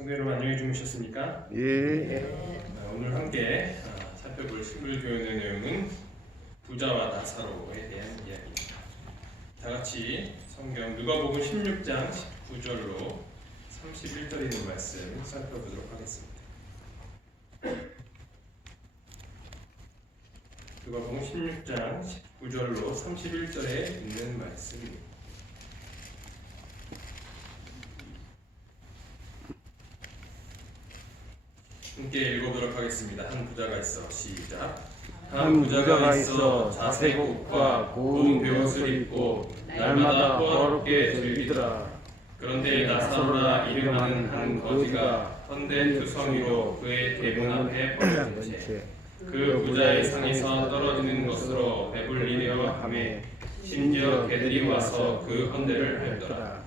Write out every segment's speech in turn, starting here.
성도 여러분 안녕히 주무셨습니까? 예. 오늘 함께 살펴볼 식물교훈의 내용은 부자와 나사로에 대한 이야기입니다. 다 같이 성경 누가복음 16장 19절로 31절에 있는 말씀 살펴보도록 하겠습니다. 누가복음 16장 19절로 31절에 있는 말씀입니다. 함께 읽어보도록 하겠습니다. 한 부자가 있어. 시작. 한 부자가 있어 자색 옷과 고운 베옷을 입고 날마다 호화롭게 즐기더라. 그런데 나사로라 이름하는 한 거지가 헌된 투성이로 그의 대문 앞에 버려진 채 그 부자의 상에서 떨어지는 것으로 배불리되어 하매 심지어 개들이 와서 그 헌대를 핥더라.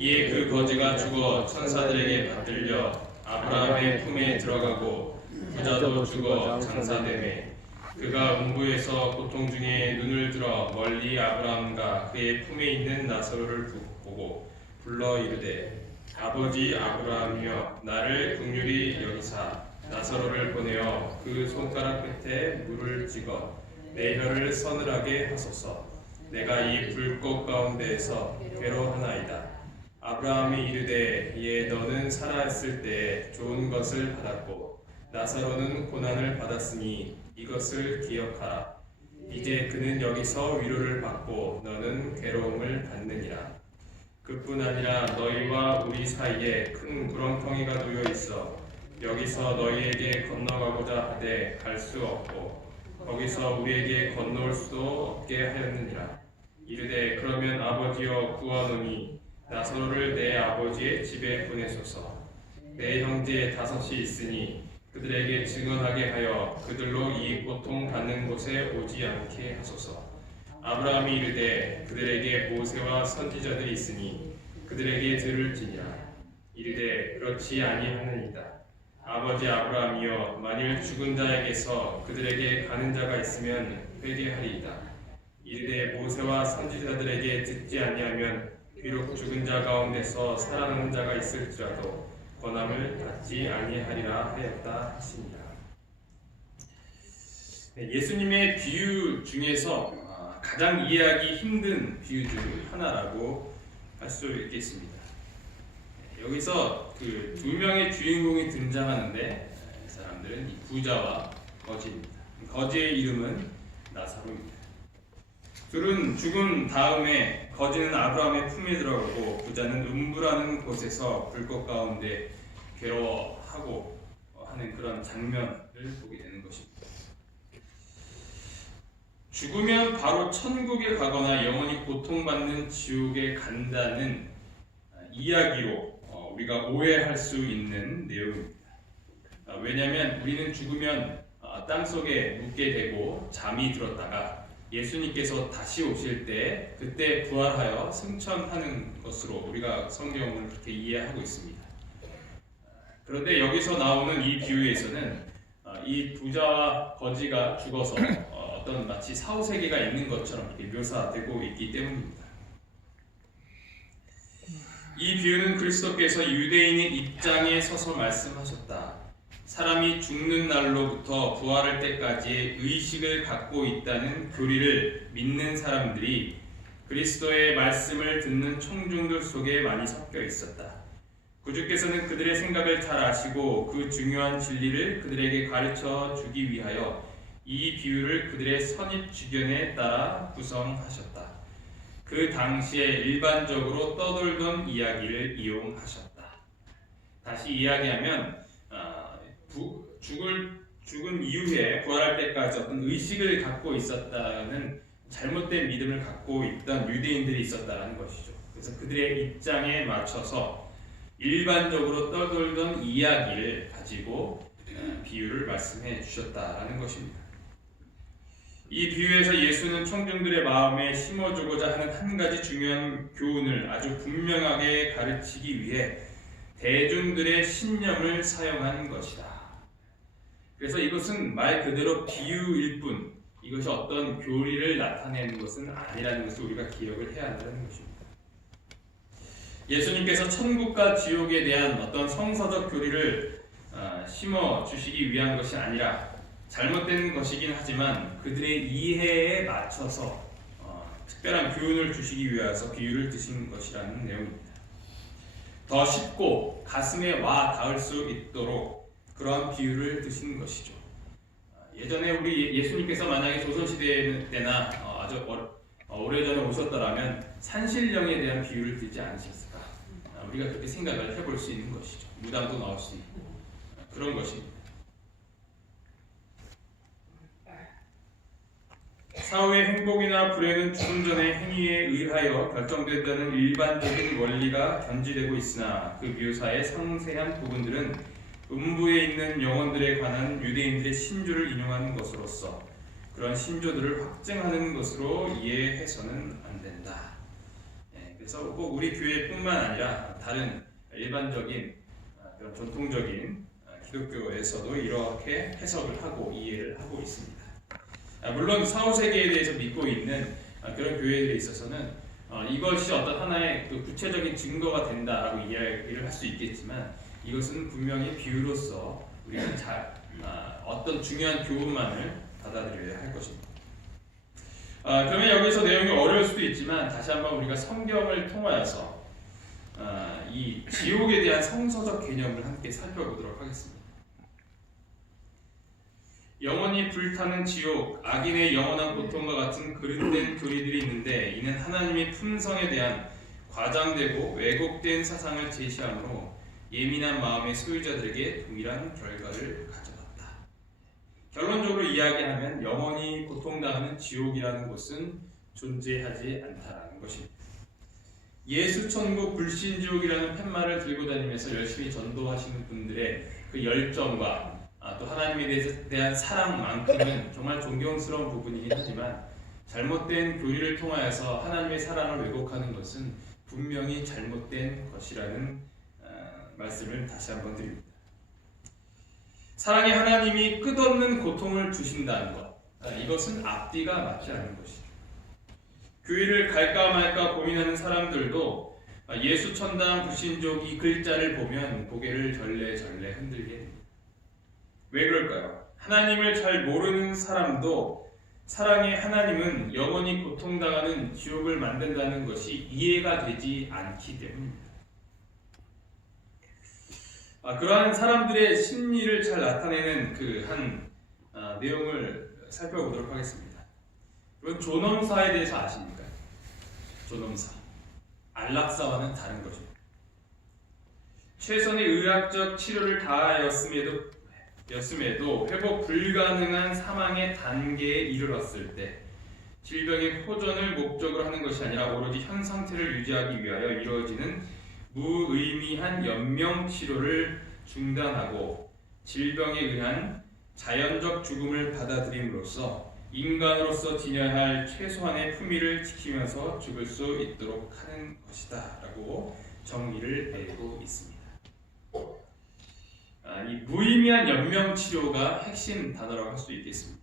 이에 그 거지가 죽어 천사들에게 받들려 아브라함의 품에 들어가고 부자도 죽어 장사되매 그가 음부에서 고통 중에 눈을 들어 멀리 아브라함과 그의 품에 있는 나사로를 보고 불러 이르되 아버지 아브라함이여 나를 긍휼히 여기사 나사로를 보내어 그 손가락 끝에 물을 찍어 내 혀를 서늘하게 하소서. 내가 이 불꽃 가운데에서 괴로하나이다. 아브라함이 이르되 예 너는 살아있을 때 좋은 것을 받았고 나사로는 고난을 받았으니 이것을 기억하라. 이제 그는 여기서 위로를 받고 너는 괴로움을 받느니라. 그뿐 아니라 너희와 우리 사이에 큰 구렁텅이가 놓여 있어 여기서 너희에게 건너가고자 하되 갈 수 없고 거기서 우리에게 건너올 수도 없게 하였느니라. 이르되 그러면 아버지여 구하노니 나사로를 내 아버지의 집에 보내소서. 내 형제 5이 있으니 그들에게 증언하게 하여 그들로 이 고통 받는 곳에 오지 않게 하소서. 아브라함이 이르되 그들에게 모세와 선지자들이 있으니 그들에게 들을지니라. 이르되 그렇지 아니하느니라. 아버지 아브라함이여 만일 죽은 자에게서 그들에게 가는 자가 있으면 회개하리이다. 이르되 모세와 선지자들에게 듣지 아니하면 비록 죽은 자 가운데서 살아나는 자가 있을지라도 권함을 받지 아니하리라 하였다 하시니라. 예수님의 비유 중에서 가장 이해하기 힘든 비유 중 하나라고 할 수 있겠습니다. 여기서 그 2명의 주인공이 등장하는데 이 사람들은 이 부자와 거지입니다. 거지의 이름은 나사로입니다. 둘은 죽은 다음에 거지는 아브라함의 품에 들어가고 부자는 음부라는 곳에서 불꽃 가운데 괴로워하고 하는 그런 장면을 보게 되는 것입니다. 죽으면 바로 천국에 가거나 영원히 고통받는 지옥에 간다는 이야기로 우리가 오해할 수 있는 내용입니다. 왜냐하면 우리는 죽으면 땅속에 묻게 되고 잠이 들었다가 예수님께서 다시 오실 때 그때 부활하여 승천하는 것으로 우리가 성경을 그렇게 이해하고 있습니다. 그런데 여기서 나오는 이 비유에서는 이 부자와 거지가 죽어서 어떤 마치 사후세계가 있는 것처럼 이렇게 묘사되고 있기 때문입니다. 이 비유는 그리스도께서 유대인의 입장에 서서 말씀하셨다. 사람이 죽는 날로부터 부활할 때까지의 의식을 갖고 있다는 교리를 믿는 사람들이 그리스도의 말씀을 듣는 청중들 속에 많이 섞여 있었다. 구주께서는 그들의 생각을 잘 아시고 그 중요한 진리를 그들에게 가르쳐 주기 위하여 이 비유를 그들의 선입주견에 따라 구성하셨다. 그 당시에 일반적으로 떠돌던 이야기를 이용하셨다. 다시 이야기하면 죽은 이후에 부활할 때까지 어떤 의식을 갖고 있었다는 잘못된 믿음을 갖고 있던 유대인들이 있었다는 것이죠. 그래서 그들의 입장에 맞춰서 일반적으로 떠돌던 이야기를 가지고 비유를 말씀해 주셨다라는 것입니다. 이 비유에서 예수는 청중들의 마음에 심어주고자 하는 한 가지 중요한 교훈을 아주 분명하게 가르치기 위해 대중들의 신념을 사용한 것이다. 그래서 이것은 말 그대로 비유일 뿐 이것이 어떤 교리를 나타내는 것은 아니라는 것을 우리가 기억을 해야 한다는 것입니다. 예수님께서 천국과 지옥에 대한 어떤 성서적 교리를 심어 주시기 위한 것이 아니라 잘못된 것이긴 하지만 그들의 이해에 맞춰서 특별한 교훈을 주시기 위해서 비유를 드신 것이라는 내용입니다. 더 쉽고 가슴에 와 닿을 수 있도록 그러한 비유를 드신 것이죠. 예전에 우리 예수님께서 만약에 조선시대 때나 아주 오래전에 오셨더라면 산신령에 대한 비유를 듣지 않으셨을까? 우리가 그렇게 생각을 해볼 수 있는 것이죠. 무당도 나올 수 있고 그런 것입니다. 사후의 행복이나 불행은 죽음 전의 행위에 의하여 결정된다는 일반적인 원리가 견지되고 있으나 그 묘사의 상세한 부분들은 음부에 있는 영혼들에 관한 유대인들의 신조를 인용하는 것으로서 그런 신조들을 확증하는 것으로 이해해서는 안 된다. 그래서 꼭 우리 교회뿐만 아니라 다른 일반적인 그런 전통적인 기독교에서도 이렇게 해석을 하고 이해를 하고 있습니다. 물론 사후세계에 대해서 믿고 있는 그런 교회들에 있어서는 이것이 어떤 하나의 그 구체적인 증거가 된다라고 이야기를 할 수 있겠지만 이것은 분명히 비유로서 우리가 잘 어떤 중요한 교훈만을 받아들여야 할 것입니다. 그러면 여기서 내용이 어려울 수도 있지만 다시 한번 우리가 성경을 통하여서 이 지옥에 대한 성서적 개념을 함께 살펴보도록 하겠습니다. 영원히 불타는 지옥, 악인의 영원한 고통과 같은 그릇된 교리들이 있는데 이는 하나님의 품성에 대한 과장되고 왜곡된 사상을 제시하므로 예민한 마음의 소유자들에게 동일한 결과를 가져갔다. 결론적으로 이야기하면 영원히 고통당하는 지옥이라는 곳은 존재하지 않다라는 것입니다. 예수천국 불신지옥이라는 팻말을 들고 다니면서 열심히 전도하시는 분들의 그 열정과 또 하나님에 대한 사랑만큼은 정말 존경스러운 부분이긴 하지만 잘못된 교리를 통하여서 하나님의 사랑을 왜곡하는 것은 분명히 잘못된 것이라는 말씀을 다시 한번 드립니다. 사랑의 하나님이 끝없는 고통을 주신다는 것, 이것은 앞뒤가 맞지 않는 것이죠. 교회를 갈까 말까 고민하는 사람들도 예수 천당 불신족 이 글자를 보면 고개를 절레절레 흔들게 됩니다. 왜 그럴까요? 하나님을 잘 모르는 사람도 사랑의 하나님은 영원히 고통당하는 지옥을 만든다는 것이 이해가 되지 않기 때문입니다. 그러한 사람들의 심리를 잘 나타내는 그 한 내용을 살펴보도록 하겠습니다. 여러분 존엄사에 대해서 아십니까? 존엄사. 안락사와는 다른 거죠. 최선의 의학적 치료를 다하였음에도 회복 불가능한 사망의 단계에 이르렀을 때 질병의 호전을 목적으로 하는 것이 아니라 오로지 현 상태를 유지하기 위하여 이루어지는 무의미한 연명 치료를 중단하고 질병에 의한 자연적 죽음을 받아들임으로써 인간으로서 지녀야 할 최소한의 품위를 지키면서 죽을 수 있도록 하는 것이다 라고 정의를 내리고 있습니다. 이 무의미한 연명치료가 핵심 단어라고 할 수 있겠습니다.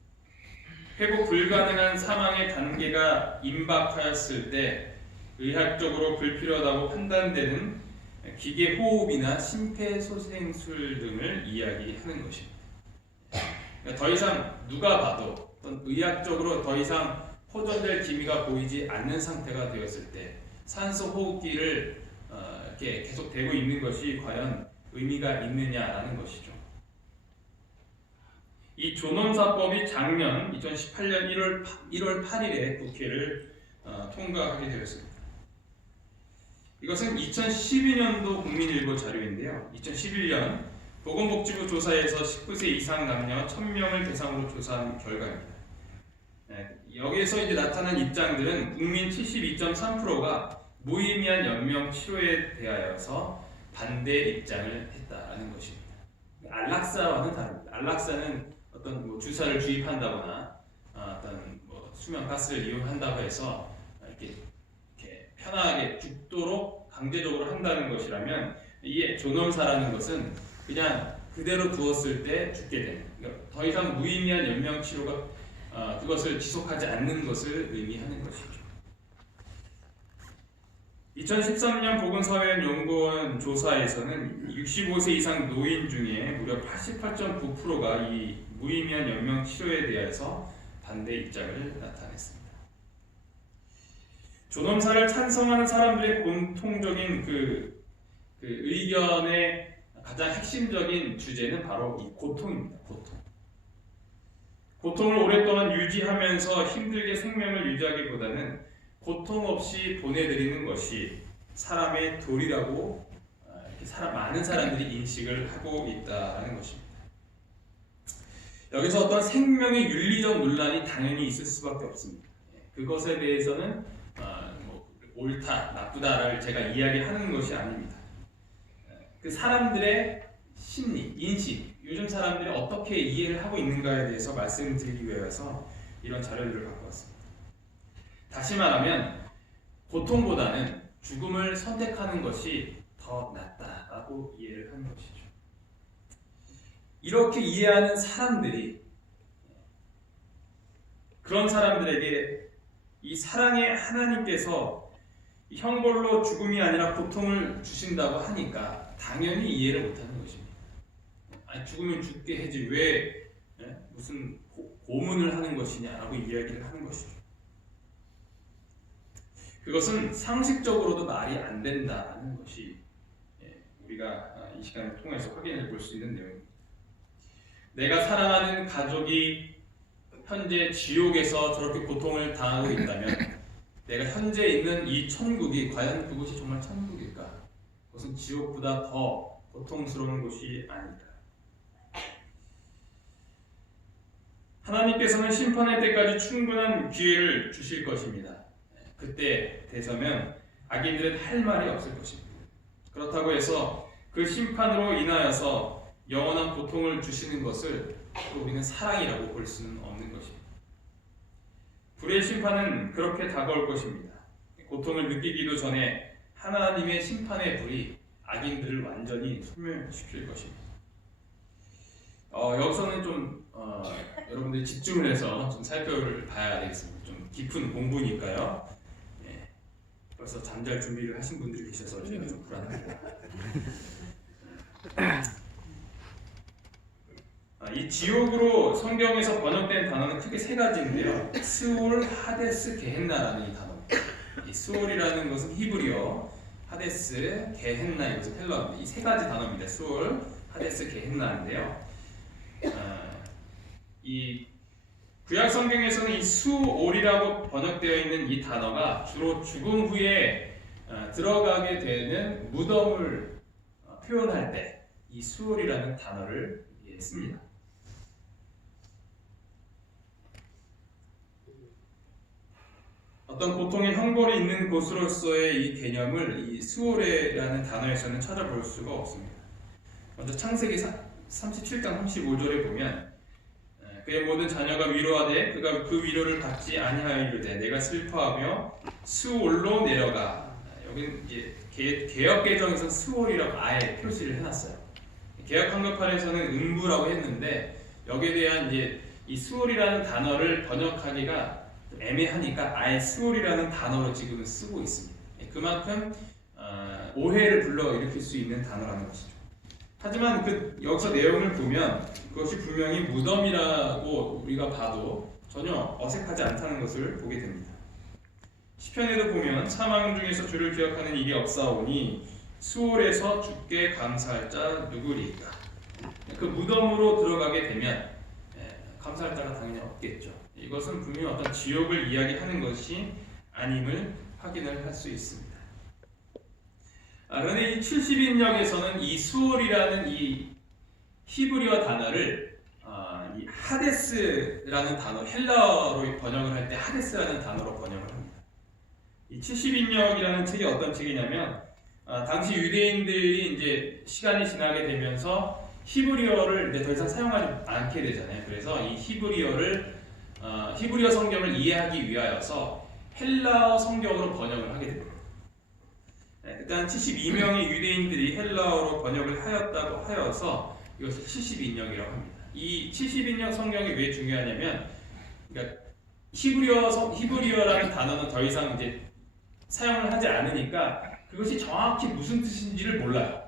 회복 불가능한 사망의 단계가 임박하였을 때 의학적으로 불필요하다고 판단되는 기계 호흡이나 심폐소생술 등을 이야기하는 것입니다. 그러니까 더 이상 누가 봐도 어떤 의학적으로 더 이상 호전될 기미가 보이지 않는 상태가 되었을 때 산소 호흡기를 이렇게 계속 대고 있는 것이 과연 의미가 있느냐라는 것이죠. 이 존엄사법이 작년 2018년 1월 8일에 국회를 통과하게 되었습니다. 이것은 2012년도 국민일보 자료인데요. 2011년 보건복지부 조사에서 19세 이상 남녀 1000명을 대상으로 조사한 결과입니다. 여기에서 이제 나타난 입장들은 국민 72.3%가 무의미한 연명 치료에 대하여서 반대 입장을 했다라는 것입니다. 안락사와는 다릅니다. 안락사는 어떤 주사를 주입한다거나 어떤 수면 가스를 이용한다고 해서 이렇게 편하게 죽도록 강제적으로 한다는 것이라면 이 존엄사라는 것은 그냥 그대로 두었을 때 죽게 되는, 그러니까 더 이상 무의미한 연명 치료가 그것을 지속하지 않는 것을 의미하는 것이죠. 2013년 보건사회연구원 조사에서는 65세 이상 노인 중에 무려 88.9%가 이 무의미한 연명 치료에 대해서 반대 입장을 나타냈습니다. 존엄사를 찬성하는 사람들의 공통적인 그 의견의 가장 핵심적인 주제는 바로 이 고통입니다. 고통을 오랫동안 유지하면서 힘들게 생명을 유지하기보다는 고통 없이 보내드리는 것이 사람의 도리라고 많은 사람들이 인식을 하고 있다는 것입니다. 여기서 어떤 생명의 윤리적 논란이 당연히 있을 수밖에 없습니다. 그것에 대해서는 옳다, 나쁘다를 제가 이야기하는 것이 아닙니다. 그 사람들의 심리, 인식, 요즘 사람들이 어떻게 이해를 하고 있는가에 대해서 말씀드리기 위해서 이런 자료들을 갖고 왔습니다. 다시 말하면 고통보다는 죽음을 선택하는 것이 더 낫다라고 이해를 하는 것이죠. 이렇게 이해하는 사람들이 그런 사람들에게 이 사랑의 하나님께서 형벌로 죽음이 아니라 고통을 주신다고 하니까 당연히 이해를 못하는 것입니다. 아니, 죽으면 죽게 하지 왜 무슨 고문을 하는 것이냐라고 이야기를 하는 것이죠. 그것은 상식적으로도 말이 안 된다는 것이 우리가 이 시간을 통해서 확인해 볼 수 있는 내용입니다. 내가 사랑하는 가족이 현재 지옥에서 저렇게 고통을 당하고 있다면 내가 현재 있는 이 천국이 과연 그곳이 정말 천국일까? 그것은 지옥보다 더 고통스러운 곳이 아닐까? 하나님께서는 심판의 때까지 충분한 기회를 주실 것입니다. 그때 되서면 악인들은 할 말이 없을 것입니다. 그렇다고 해서 그 심판으로 인하여서 영원한 고통을 주시는 것을 우리는 사랑이라고 볼 수는 없는 것입니다. 불의 심판은 그렇게 다가올 것입니다. 고통을 느끼기도 전에 하나님의 심판의 불이 악인들을 완전히 소멸시킬 것입니다. 여기서는 좀 여러분들이 집중을 해서 좀 살펴봐야 되겠습니다. 좀 깊은 공부니까요. 벌써 잠잘 준비를 하신 분들이 계셔서 제가 좀 불안합니다. 이 지옥으로 성경에서 번역된 단어는 크게 세 가지인데요. 스올, 하데스, 게헨나라는 이 단어입니다. 이 스올이라는 것은 히브리어, 하데스, 게헨나 이것은 헬라어입니다. 이 세 가지 단어입니다. 스올, 하데스, 게헨나인데요. 이 구약 성경에서는 이 수올이라고 번역되어 있는 이 단어가 주로 죽음 후에 들어가게 되는 무덤을 표현할 때 이 수올이라는 단어를 씁니다. 어떤 고통의 형벌이 있는 곳으로서의 이 개념을 이 수올이라는 단어에서는 찾아볼 수가 없습니다. 먼저 창세기 37장 35절에 보면 그의 모든 자녀가 위로하되 그가 그 위로를 받지 아니하여 이르되 내가 슬퍼하며 수올로 내려가. 여기는 이제 개역 개정에서 수올이라고 아예 표시를 해놨어요. 개역 한글판에서는 음부라고 했는데 여기에 대한 이제 이 수올이라는 단어를 번역하기가 좀 애매하니까 아예 수올이라는 단어로 지금은 쓰고 있습니다. 그만큼 오해를 불러일으킬 수 있는 단어라는 것이죠. 하지만 여기서 내용을 보면 그것이 분명히 무덤이라고 우리가 봐도 전혀 어색하지 않다는 것을 보게 됩니다. 시편에도 보면 사망 중에서 주를 기억하는 일이 없사오니 수올에서 주께 감사할 자 누구리까? 그 무덤으로 들어가게 되면 감사할 자가 당연히 없겠죠. 이것은 분명히 어떤 지옥을 이야기하는 것이 아님을 확인을 할 수 있습니다. 그런데 이 70인역에서는 이 수올이라는 이 히브리어 단어를 이 하데스라는 단어, 헬라어로 번역을 할 때 하데스라는 단어로 번역을 합니다. 이 70인역이라는 책이 어떤 책이냐면 당시 유대인들이 이제 시간이 지나게 되면서 히브리어를 이제 더 이상 사용하지 않게 되잖아요. 그래서 이 히브리어 성경을 이해하기 위하여서 헬라어 성경으로 번역을 하게 됩니다. 일단 72명의 유대인들이 헬라어로 번역을 하였다고 하여서 이것을 70인역이라고 합니다. 이 70인역 성경이 왜 중요하냐면, 그러니까 히브리어라는 단어는 더 이상 이제 사용을 하지 않으니까 그것이 정확히 무슨 뜻인지를 몰라요.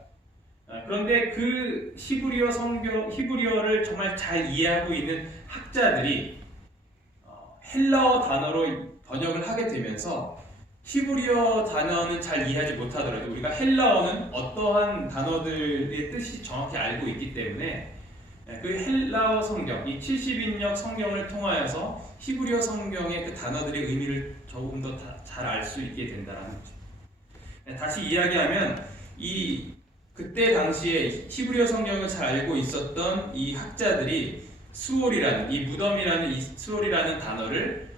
그런데 그 히브리어를 정말 잘 이해하고 있는 학자들이 헬라어 단어로 번역을 하게 되면서 히브리어 단어는 잘 이해하지 못하더라도 우리가 헬라어는 어떠한 단어들의 뜻이 정확히 알고 있기 때문에 그 헬라어 성경, 이 70인역 성경을 통하여서 히브리어 성경의 그 단어들의 의미를 조금 더 잘 알 수 있게 된다는 거죠. 다시 이야기하면 그때 당시에 히브리어 성경을 잘 알고 있었던 이 학자들이 수올이라는 이 무덤이라는 이 수올이라는 단어를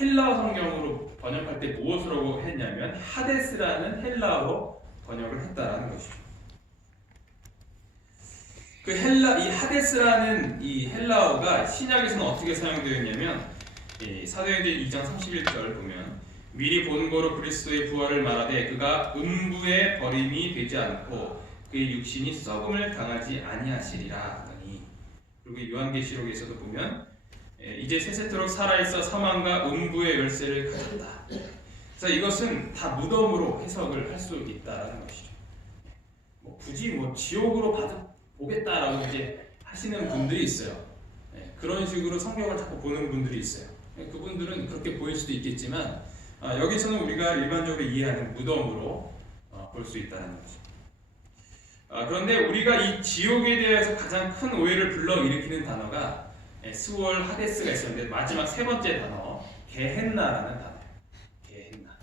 헬라어 성경으로 번역할 때 무엇으로 했냐면 하데스라는 헬라어로 번역을 했다라는 것이죠. 이 하데스라는 이 헬라어가 신약에서는 어떻게 사용되어 있냐면 사도행전 2장 31절 보면 미리 본고로 그리스도의 부활을 말하되 그가 음부에 버림이 되지 않고 그의 육신이 썩음을 당하지 아니하시리라 하더니, 그리고 요한계시록에서도 보면 이제 세세토록 살아있어 사망과 음부의 열쇠를 가졌다. 그래서 이것은 다 무덤으로 해석을 할 수 있다라는 것이죠. 굳이 지옥으로 보겠다라고 이제 하시는 분들이 있어요. 그런 식으로 성경을 자꾸 보는 분들이 있어요. 그분들은 그렇게 보일 수도 있겠지만 여기서는 우리가 일반적으로 이해하는 무덤으로 볼 수 있다는 거죠. 그런데 우리가 이 지옥에 대해서 가장 큰 오해를 불러일으키는 단어가 스월 하데스가 있었는데 마지막 세 번째 단어 게헨나라는 단어예요. 게헨나.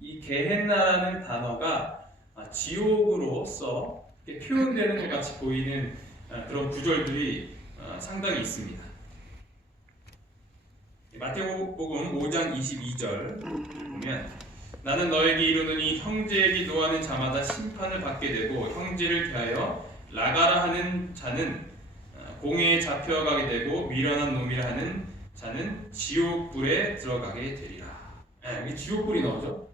이 게헨나라는 단어가 지옥으로서 표현되는 것 같이 보이는 그런 구절들이 상당히 있습니다. 마태복음 5장 22절 보면 나는 너에게 이르노니 형제에게 노하는 자마다 심판을 받게 되고 형제를 대하여 나가라 하는 자는 공회에 잡혀가게 되고 미련한 놈이라 하는 자는 지옥불에 들어가게 되리라. 여기 지옥불이 나오죠?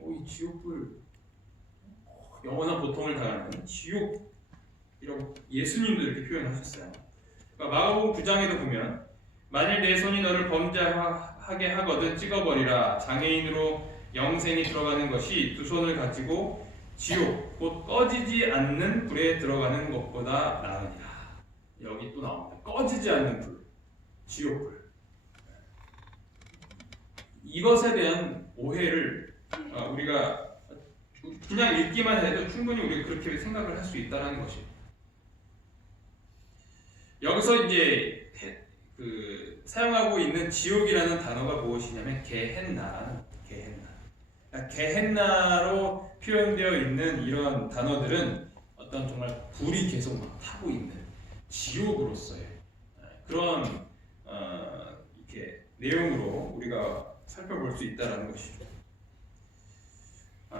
이 지옥불 영원한 고통을 당하는 지옥, 이런 예수님도 이렇게 표현하셨어요. 그러니까 마가복음 9장에도 보면 만일 내 손이 너를 범죄하게 하거든 찍어버리라. 장애인으로 영생이 들어가는 것이 두 손을 가지고 지옥 곧 꺼지지 않는 불에 들어가는 것보다 나으니라. 여기 또 나옵니다. 꺼지지 않는 불, 지옥불. 이것에 대한 오해를 우리가 그냥 읽기만 해도 충분히 우리가 그렇게 생각을 할 수 있다는 것이에요. 여기서 이제 사용하고 있는 지옥이라는 단어가 무엇이냐면 게헨나라는 게헨나로 표현되어 있는 이런 단어들은 어떤 정말 불이 계속 막 타고 있는 지옥으로서의 그런 이렇게 내용으로 우리가 살펴볼 수 있다는 것이죠.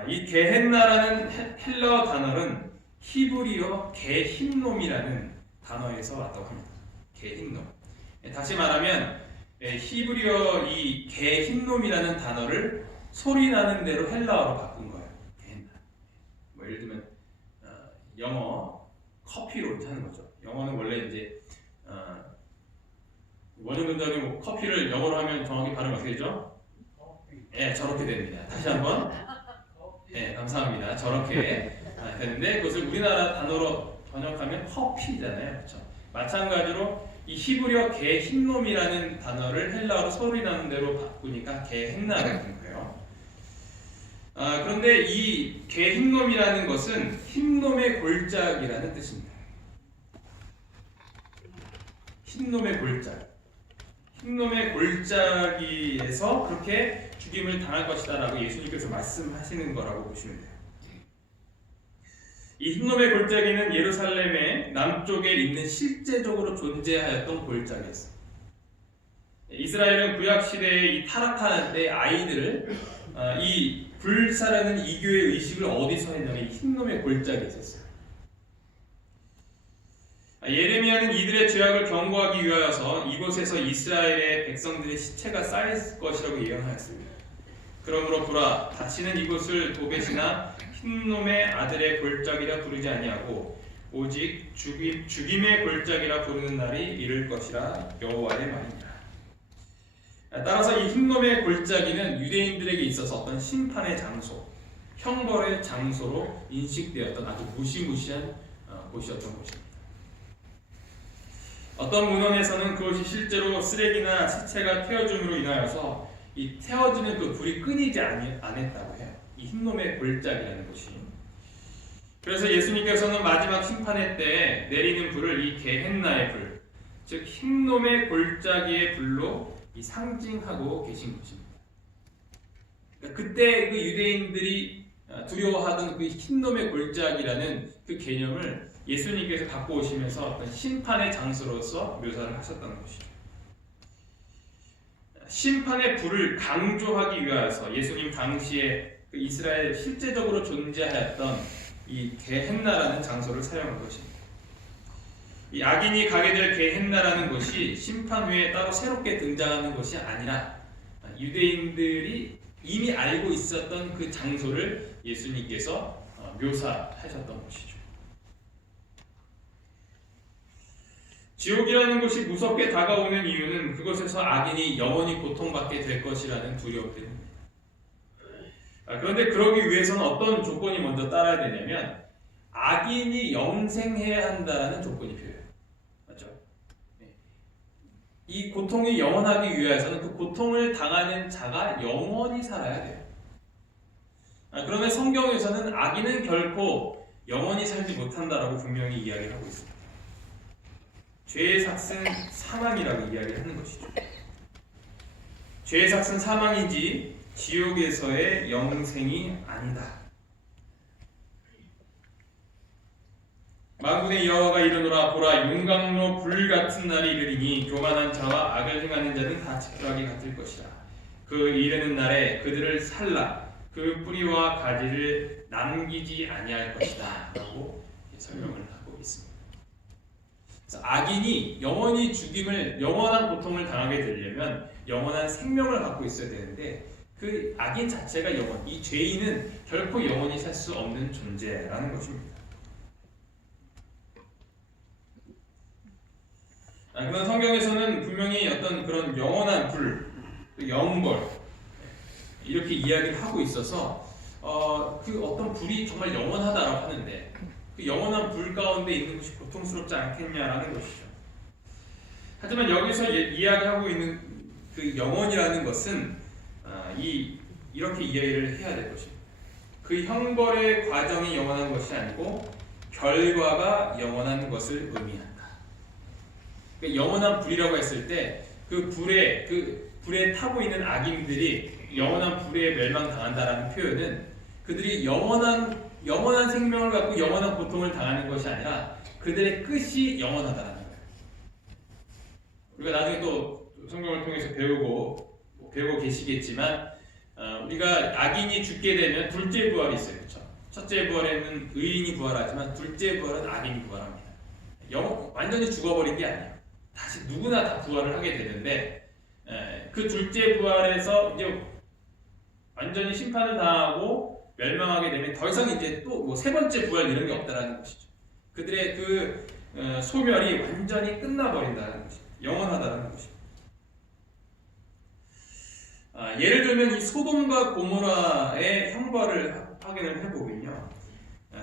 이 게헨나라는 헬라어 단어는 히브리어 게힌놈이라는 단어에서 왔다고 합니다. 게힌놈. 다시 말하면 히브리어 이 게힌놈이라는 단어를 소리나는 대로 헬라어로 바꾼 거예요. 게헨나. 예를 들면 영어 커피로 이렇게 하는 거죠. 영어는 원래 이제 원형 문장이 커피를 영어로 하면 정확히 발음이 어떻게 되죠? 저렇게 됩니다. 다시 한번. 감사합니다. 저렇게 되는데 그것을 우리나라 단어로 번역하면 커피잖아요. 그렇죠? 마찬가지로 이 히브리어 게힌놈이라는 단어를 헬라어로 소리나는 대로 바꾸니까 게헨나가 된 거예요. 그런데 이 게힌놈이라는 것은 흰놈의 골짜기라는 뜻입니다. 흰놈의 골짜기. 흰놈의 골짜기에서 그렇게 죽임을 당할 것이다 라고 예수님께서 말씀하시는 거라고 보시면 돼요. 이 흰놈의 골짜기는 예루살렘의 남쪽에 있는 실제적으로 존재하였던 골짜기였어요. 이스라엘은 구약시대에 이 타락하는 때 아이들을 이 불사라는 이교의 의식을 어디서 했냐면 이 흰놈의 골짜기에 있었어요. 예레미야는 이들의 죄악을 경고하기 위하여서 이곳에서 이스라엘의 백성들의 시체가 쌓일 것이라고 예언하였습니다. 그러므로 보라, 다시는 이곳을 도벳이나 흰놈의 아들의 골짜기라 부르지 아니하고 오직 죽임의 골짜기라 부르는 날이 이를 것이라 여호와의 말이니라. 따라서 이 흰놈의 골짜기는 유대인들에게 있어서 어떤 심판의 장소, 형벌의 장소로 인식되었던 아주 무시무시한 곳이었던 곳입니다. 어떤 문헌에서는 그것이 실제로 쓰레기나 시체가 태워줌으로 인하여서 이 태워지는 그 불이 끊이지 않았다고 해요. 이 흰놈의 골짜기라는 곳이. 그래서 예수님께서는 마지막 심판의 때에 내리는 불을 이 게헨나의 불, 즉 흰놈의 골짜기의 불로 상징하고 계신 것입니다. 그러니까 그때 그 유대인들이 두려워하던 그 흰놈의 골짜기라는 그 개념을 예수님께서 갖고 오시면서 어떤 심판의 장소로서 묘사를 하셨다는 것이죠. 심판의 불을 강조하기 위하여서 예수님 당시에 그 이스라엘 실제적으로 존재하였던 이 게헨나라는 장소를 사용한 것입니다. 이 악인이 가게 될 게헨나라는 것이 심판 후에 따로 새롭게 등장하는 것이 아니라 유대인들이 이미 알고 있었던 그 장소를 예수님께서 묘사하셨던 것이죠. 지옥이라는 곳이 무섭게 다가오는 이유는 그곳에서 악인이 영원히 고통받게 될 것이라는 두려움 때문입니다. 그런데 그러기 위해서는 어떤 조건이 먼저 따라야 되냐면 악인이 영생해야 한다는 조건이 필요해요. 맞죠? 이 고통이 영원하기 위해서는 그 고통을 당하는 자가 영원히 살아야 돼요. 그러나 성경에서는 악인은 결코 영원히 살지 못한다라고 분명히 이야기를 하고 있습니다. 죄의 삭은 사망이라고 이야기를 하는 것이죠. 죄의 삭은 사망이지 지옥에서의 영생이 아니다. 만군의 여호와가 이르노라 보라 용광로 불같은 날이 이르리니 교만한 자와 악을 행하는 자는 다 지푸라기 같을 것이라. 그 이르는 날에 그들을 살라 그 뿌리와 가지를 남기지 아니할 것이다 라고 설명을 하고 있습니다. 그래서 악인이 영원히 영원한 고통을 당하게 되려면 영원한 생명을 갖고 있어야 되는데 그 악인 자체가 이 죄인은 결코 영원히 살 수 없는 존재라는 것입니다. 그런 성경에서는 분명히 어떤 그런 영원한 불, 영벌 이렇게 이야기를 하고 있어서 그 어떤 불이 정말 영원하다라고 하는데 그 영원한 불 가운데 있는 것이 고통스럽지 않겠냐라는 것이죠. 하지만 여기서 이야기하고 있는 그 영원이라는 것은 이렇게 이해를 해야 될 것입니다. 그 형벌의 과정이 영원한 것이 아니고 결과가 영원한 것을 의미한다. 그러니까 영원한 불이라고 했을 때 그 불에 타고 있는 악인들이 영원한 불에 멸망당한다라는 표현은 그들이 영원한 생명을 갖고 영원한 고통을 당하는 것이 아니라 그들의 끝이 영원하다는 거예요. 우리가 나중에 또 성경을 통해서 배우고 계시겠지만 우리가 악인이 죽게 되면 둘째 부활이 있어요. 그렇죠? 첫째 부활에는 의인이 부활하지만 둘째 부활은 악인이 부활합니다. 완전히 죽어버린 게 아니에요. 다시 누구나 다 부활을 하게 되는데 그 둘째 부활에서 이제 완전히 심판을 당하고 멸망하게 되면 더 이상 이제 또 뭐 세 번째 부활 이런 게 없다라는 것이죠. 그들의 그 소멸이 완전히 끝나버린다는 것이죠. 영원하다는 것이죠. 예를 들면 이 소돔과 고모라의 형벌을 확인을 해보면요,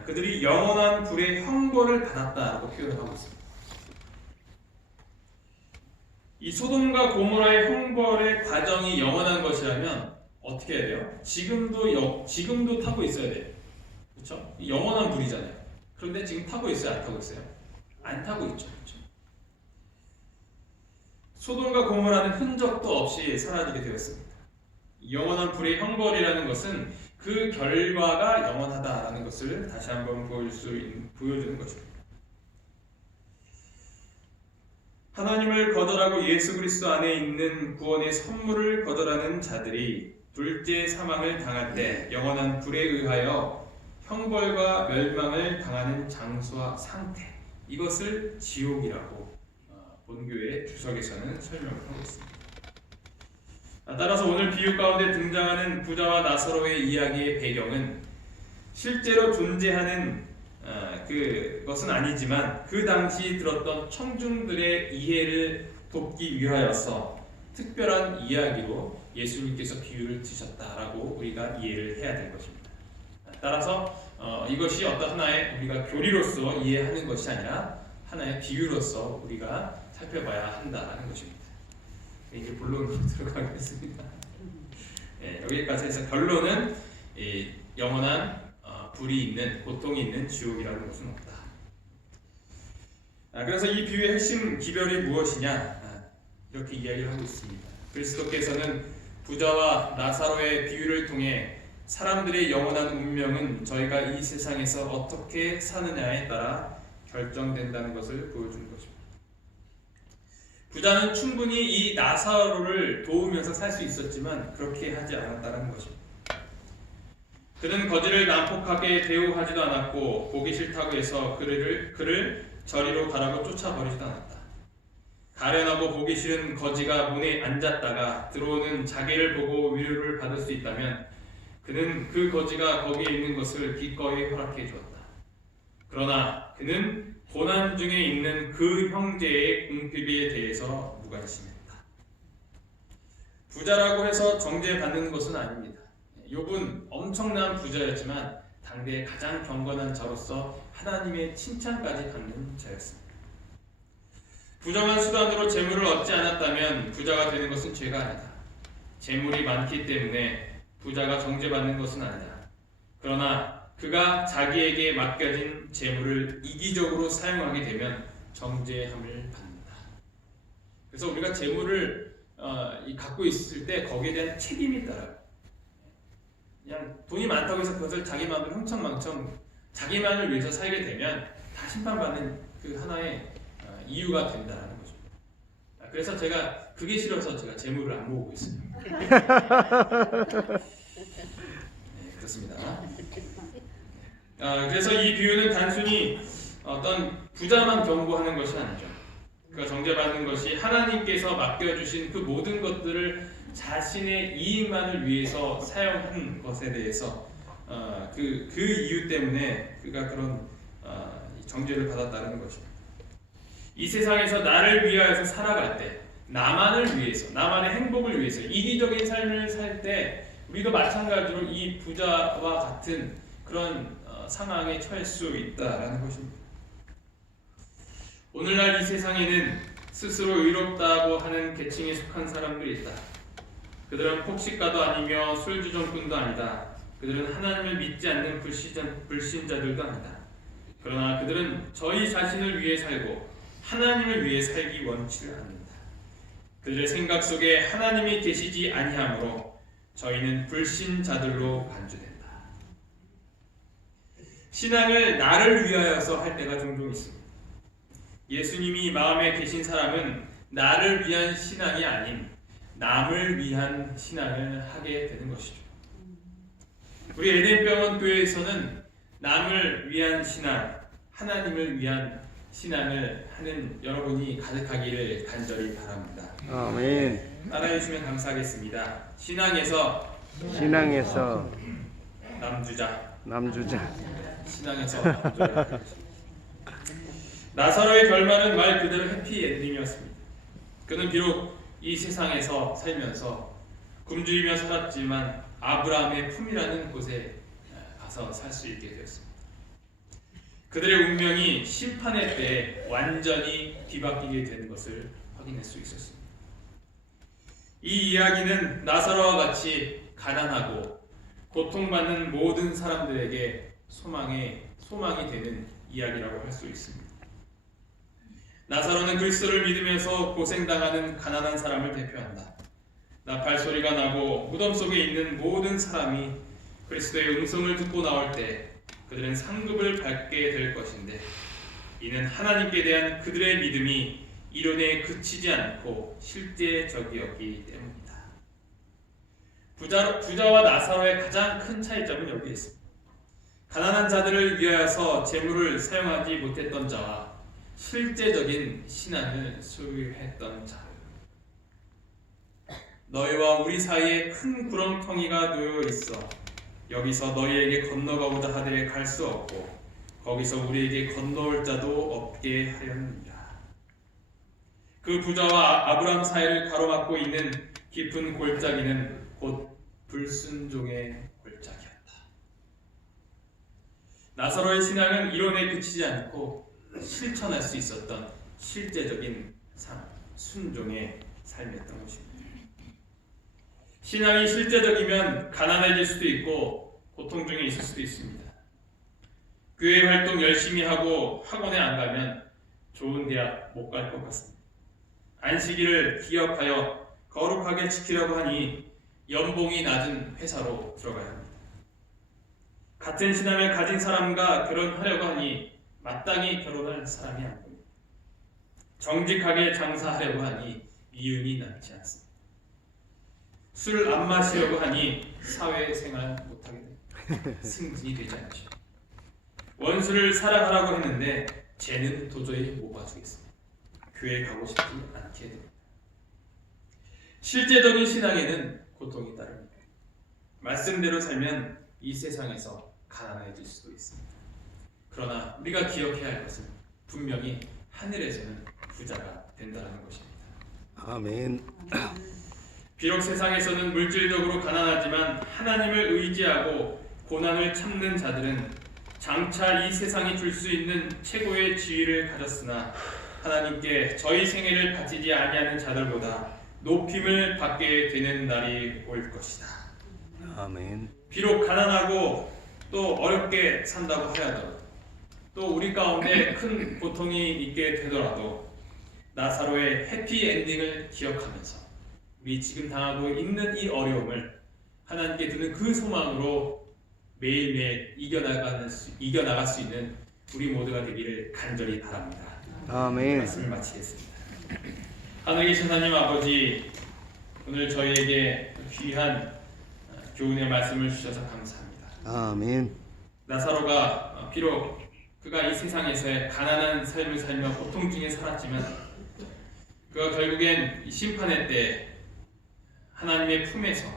그들이 영원한 불의 형벌을 받았다라고 표현을 하고 있습니다. 이 소돔과 고모라의 형벌의 과정이 영원한 것이라면 어떻게 해야 돼요? 지금도 타고 있어야 돼요. 그렇죠? 영원한 불이잖아요. 그런데 지금 타고 있어요? 안 타고 있어요? 안 타고 있죠. 그렇죠? 소돔과 고모라는 흔적도 없이 사라지게 되었습니다. 영원한 불의 형벌이라는 것은 그 결과가 영원하다라는 것을 다시 한번 보여주는 것입니다. 하나님을 거절하고 예수 그리스도 안에 있는 구원의 선물을 거절하는 자들이 둘째 사망을 당할 때 영원한 불에 의하여 형벌과 멸망을 당하는 장소와 상태, 이것을 지옥이라고 본교의 주석에서는 설명을 하고 있습니다. 따라서 오늘 비유 가운데 등장하는 부자와 나사로의 이야기의 배경은 실제로 존재하는 그것은 아니지만 그 당시 들었던 청중들의 이해를 돕기 위하여서 특별한 이야기로 예수님께서 비유를 드셨다라고 우리가 이해를 해야 될 것입니다. 따라서 이것이 어떤 하나의 우리가 교리로서 이해하는 것이 아니라 하나의 비유로서 우리가 살펴봐야 한다는 것입니다. 이제 본론으로 들어가겠습니다. 여기까지 해서 결론은 영원한 불이 있는, 고통이 있는 지옥이라는 것은 없다. 그래서 이 비유의 핵심 기별이 무엇이냐? 이렇게 이야기를 하고 있습니다. 그리스도께서는 부자와 나사로의 비유를 통해 사람들의 영원한 운명은 저희가 이 세상에서 어떻게 사느냐에 따라 결정된다는 것을 보여주는 것입니다. 부자는 충분히 이 나사로를 도우면서 살 수 있었지만 그렇게 하지 않았다는 것입니다. 그는 거지를 난폭하게 대우하지도 않았고 보기 싫다고 해서 그를 저리로 가라고 쫓아버리지도 않았다. 가련하고 보기 싫은 거지가 문에 앉았다가 들어오는 자기를 보고 위로를 받을 수 있다면 그는 그 거지가 거기에 있는 것을 기꺼이 허락해 주었다. 그러나 그는 고난 중에 있는 그 형제의 궁핍에 대해서 무관심했다. 부자라고 해서 정죄받는 것은 아닙니다. 욥은 엄청난 부자였지만 당대의 가장 경건한 자로서 하나님의 칭찬까지 받는 자였습니다. 부정한 수단으로 재물을 얻지 않았다면 부자가 되는 것은 죄가 아니다. 재물이 많기 때문에 부자가 정죄받는 것은 아니다. 그러나 그가 자기에게 맡겨진 재물을 이기적으로 사용하게 되면 정죄함을 받는다. 그래서 우리가 재물을 갖고 있을 때 거기에 대한 책임이 있더라고요. 그냥 돈이 많다고 해서 그것을 자기 마음대로 흥청망청 자기만을 위해서 살게 되면 다 심판받는 그 하나의 이유가 된다는 거죠. 그래서 제가 그게 싫어서 제가 재물을 안 모으고 있어요. 네, 그렇습니다. 그래서 이 비유는 단순히 어떤 부자만 경고하는 것이 아니죠. 그가 정죄받는 것이 하나님께서 맡겨주신 그 모든 것들을 자신의 이익만을 위해서 사용한 것에 대해서 그 이유 때문에 그가 그런 정죄를 받았다는 것입니다. 이 세상에서 나를 위하여서 살아갈 때, 나만을 위해서, 나만의 행복을 위해서 이기적인 삶을 살 때 우리도 마찬가지로 이 부자와 같은 그런 상황에 처할 수 있다라는 것입니다. 오늘날 이 세상에는 스스로 의롭다고 하는 계층에 속한 사람들이 있다. 그들은 폭식가도 아니며 술주정꾼도 아니다. 그들은 하나님을 믿지 않는 불신자들도 아니다. 그러나 그들은 저희 자신을 위해 살고 하나님을 위해 살기 원치를 않는다. 그들의 생각 속에 하나님이 계시지 아니하므로 저희는 불신자들로 간주된다. 신앙을 나를 위하여서 할 때가 종종 있습니다. 예수님이 마음에 계신 사람은 나를 위한 신앙이 아닌 남을 위한 신앙을 하게 되는 것이죠. 우리 에덴병원 교회에서는 남을 위한 신앙, 하나님을 위한 신앙을 하는 여러분이 가득하기를 간절히 바랍니다. 아멘. 따라해 주시면 감사하겠습니다. 신앙에서 남주자. 신앙에서 남주자. 나사로의 결말은 말 그대로 해피엔딩이었습니다. 그는 비록 이 세상에서 살면서 굶주리며 살았지만 아브라함의 품이라는 곳에 가서 살 수 있게 되었습니다. 그들의 운명이 심판의 때에 완전히 뒤바뀌게 되는 것을 확인할 수 있었습니다. 이 이야기는 나사로와 같이 가난하고 고통받는 모든 사람들에게 소망이 되는 이야기라고 할 수 있습니다. 나사로는 그리스도를 믿으면서 고생당하는 가난한 사람을 대표한다. 나팔 소리가 나고 무덤 속에 있는 모든 사람이 그리스도의 음성을 듣고 나올 때 그들은 상급을 받게 될 것인데 이는 하나님께 대한 그들의 믿음이 이론에 그치지 않고 실제적이었기 때문이다. 부자와 나사로의 가장 큰 차이점은 여기에 있습니다. 가난한 자들을 위하여서 재물을 사용하지 못했던 자와 실제적인 신앙을 소유했던 자. 너희와 우리 사이에 큰 구렁텅이가 놓여 있어 여기서 너희에게 건너가고자 하되 갈 수 없고 거기서 우리에게 건너올 자도 없게 하였느니라. 그 부자와 아브람 사이를 가로막고 있는 깊은 골짜기는 곧 불순종의 골짜기였다. 나사로의 신앙은 이론에 그치지 않고 실천할 수 있었던 실제적인 순종의 삶이었던 것입니다. 신앙이 실제적이면 가난해질 수도 있고 고통 중에 있을 수도 있습니다. 교회 활동 열심히 하고 학원에 안 가면 좋은 대학 못 갈 것 같습니다. 안식일을 기억하여 거룩하게 지키려고 하니 연봉이 낮은 회사로 들어가야 합니다. 같은 신앙을 가진 사람과 결혼하려고 하니 마땅히 결혼할 사람이 안 보입니다. 정직하게 장사하려고 하니 미운이 남지 않습니다. 술 안 마시려고 하니 사회생활 못하게 됩니다. 승진이 되지 않죠. 원수를 사랑하라고 했는데 쟤는 도저히 못 봐주겠습니다. 교회 가고 싶지 않게 됩니다. 실제적인 신앙에는 고통이 따릅니다. 말씀대로 살면 이 세상에서 가난해질 수도 있습니다. 그러나 우리가 기억해야 할 것은 분명히 하늘에서는 부자가 된다는 것입니다. 아멘. 비록 세상에서는 물질적으로 가난하지만 하나님을 의지하고 고난을 참는 자들은 장차 이 세상이 줄 수 있는 최고의 지위를 가졌으나 하나님께 저희 생애를 바치지 아니하는 자들보다 높임을 받게 되는 날이 올 것이다. 아멘. 비록 가난하고 또 어렵게 산다고 하여도 또 우리 가운데 큰 고통이 있게 되더라도 나사로의 해피엔딩을 기억하면서 우리 지금 당하고 있는 이 어려움을 하나님께 두는 그 소망으로 매일매일 이겨나갈 수 있는 우리 모두가 되기를 간절히 바랍니다. 아멘. 말씀을 마치겠습니다. 하늘에 계신 하나님 아버지, 오늘 저희에게 귀한 교훈의 말씀을 주셔서 감사합니다. 아멘. 나사로가 비록 그가 이 세상에서의 가난한 삶을 살며 고통 중에 살았지만 그가 결국엔 심판의 때 하나님의 품에서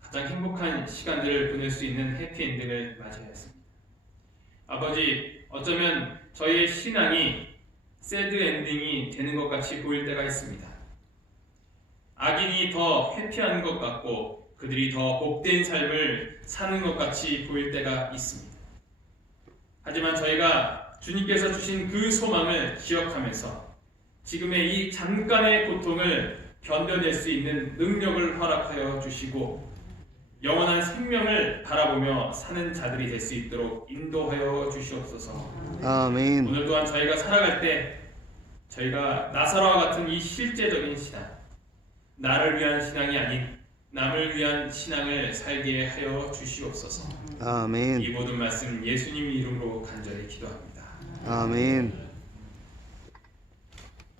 가장 행복한 시간들을 보낼 수 있는 해피엔딩을 맞이하였습니다. 아버지, 어쩌면 저희의 신앙이 새드 엔딩이 되는 것 같이 보일 때가 있습니다. 악인이 더 해피한 것 같고 그들이 더 복된 삶을 사는 것 같이 보일 때가 있습니다. 하지만 저희가 주님께서 주신 그 소망을 기억하면서 지금의 이 잠깐의 고통을 견뎌낼 수 있는 능력을 허락하여 주시고 영원한 생명을 바라보며 사는 자들이 될 수 있도록 인도하여 주시옵소서. 아멘. 오늘 또한 저희가 살아갈 때 저희가 나사로와 같은 이 실제적인 신앙, 나를 위한 신앙이 아닌 남을 위한 신앙을 살게 하여 주시옵소서. 아멘. 이 모든 말씀 예수님 이름으로 간절히 기도합니다. 아멘.